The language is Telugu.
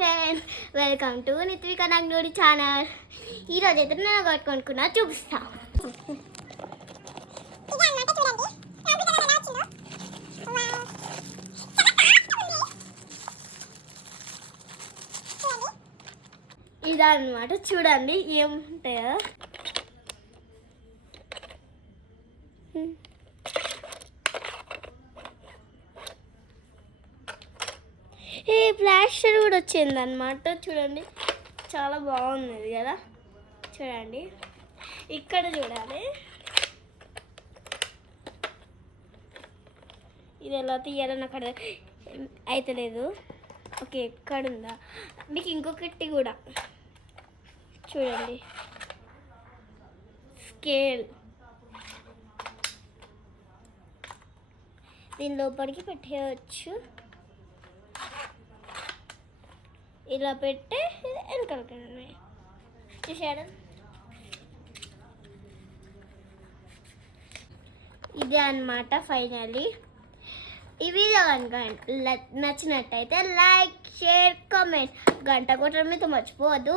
Friends, welcome to Nithvika Nagnuri channel. ఈరోజు అయితే నేను కొట్టుకొనుకున్నా చూపిస్తా. ఇదన్నమాట, చూడండి ఏముంటాయో. ఈ ప్లాస్టర్ కూడా వచ్చింది అనమాట. చూడండి చాలా బాగున్నది కదా. చూడండి ఇక్కడ చూడాలి, ఇది ఎలా తీయాలని అక్కడ అయితే లేదు. ఓకే, ఎక్కడుందా మీకు ఇంకొకటి కూడా చూడండి, స్కేల్. దీని లోపలికి పెట్టేయచ్చు, ఇలా పెట్టే వెనకాలకి చూసాడు. ఇదే అన్నమాట ఫైనల్లీ. ఈ వీడియో కనుక నచ్చినట్టయితే లైక్, షేర్, కామెంట్, గంట కొట్టడం మీతో మర్చిపోవద్దు.